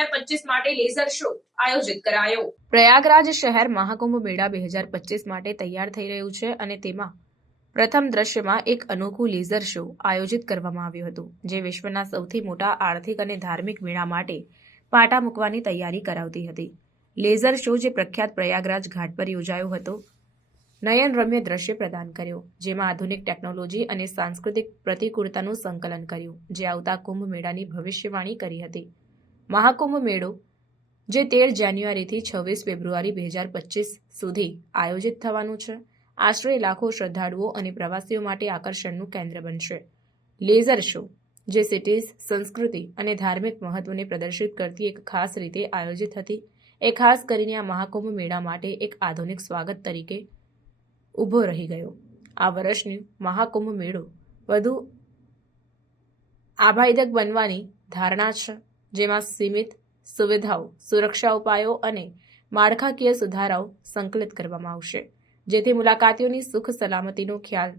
2025 માટે laser show આયોજિત કરાયો। પ્રયાગરાજ શહેર મહાકુંભ મેળા 2025 માટે તૈયાર થઈ રહ્યું છે અને તેમાં પ્રથમ દ્રશ્યમાં એક અનોખું લેઝર શો આયોજિત કરવામાં આવ્યું હતું, જે વિશ્વના સૌથી મોટા આર્થિક અને ધાર્મિક મેળા માટે પાટા મૂકવાની તૈયારી કરાવતી હતી। લેઝર શો, જે પ્રખ્યાત પ્રયાગરાજ ઘાટ પર યોજાયો હતો, નયનરમ્ય દ્રશ્ય પ્રદાન કર્યો, જેમાં આધુનિક ટેકનોલોજી અને સાંસ્કૃતિક પ્રતિકૂળતાનું સંકલન કર્યું, જે આવતા કુંભ મેળાની ભવિષ્યવાણી કરી હતી। મહાકુંભ મેળો, જે 13 જાન્યુઆરીથી 26 ફેબ્રુઆરી 2025 સુધી આયોજિત થવાનું છે, આશરે લાખો શ્રદ્ધાળુઓ અને પ્રવાસીઓ માટે આકર્ષણનું કેન્દ્ર બનશે। લેઝર શો, જે સિટીઝ, સંસ્કૃતિ અને ધાર્મિક મહત્વને પ્રદર્શિત કરતી એક ખાસ રીતે આયોજિત હતી, એ ખાસ કરીને આ મહાકુંભ મેળા માટે એક આધુનિક સ્વાગત તરીકે ઊભો રહી ગયો। આ વર્ષની મહાકુંભ મેળો વધુ આભાયદક બનવાની ધારણા છે, જેમાં સીમિત સુવિધાઓ, સુરક્ષા ઉપાયો અને માળખાકીય સુધારાઓ સંકલિત કરવામાં આવશે, જેથી મુલાકાતીઓની સુખ સલામતીનો ખ્યાલ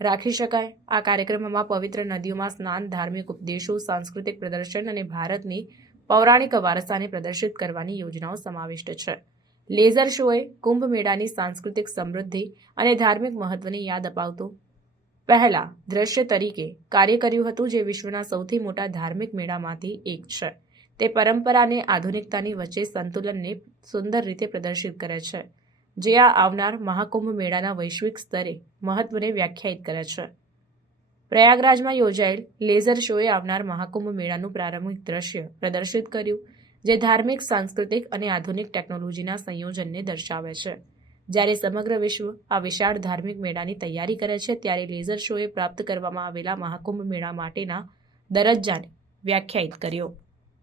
રાખી શકાય। આ કાર્યક્રમમાં પવિત્ર નદીઓમાં સ્નાન, ધાર્મિક ઉપદેશો, સાંસ્કૃતિક પ્રદર્શન અને ભારતની પૌરાણિક વારસાને પ્રદર્શિત કરવાની યોજનાઓ સમાવિષ્ટ છે। લેઝર શોએ કુંભ મેળાની સાંસ્કૃતિક સમૃદ્ધિ અને ધાર્મિક મહત્વની યાદ અપાવતો પહેલા દ્રશ્ય તરીકે કાર્ય કર્યું હતું, જે વિશ્વના સૌથી મોટા ધાર્મિક મેળામાંથી એક છે। તે પરંપરા અને આધુનિકતાની વચ્ચે સંતુલનને સુંદર રીતે પ્રદર્શિત કરે છે, જે આ આવનાર મહાકુંભ મેળાના વૈશ્વિક સ્તરે મહત્વને વ્યાખ્યાયિત કરે છે। પ્રયાગરાજમાં યોજાયેલ લેઝર શોએ આવનાર મહાકુંભ મેળાનું પ્રારંભિક દ્રશ્ય પ્રદર્શિત કર્યું, જે ધાર્મિક, સાંસ્કૃતિક અને આધુનિક ટેકનોલોજીના સંયોજનને દર્શાવે છે। જ્યારે સમગ્ર વિશ્વ આ વિશાળ ધાર્મિક મેળાની તૈયારી કરે છે, ત્યારે લેઝર શોએ પ્રાપ્ત કરવામાં આવેલા મહાકુંભ મેળા માટેના દરજ્જાને વ્યાખ્યાયિત કર્યો।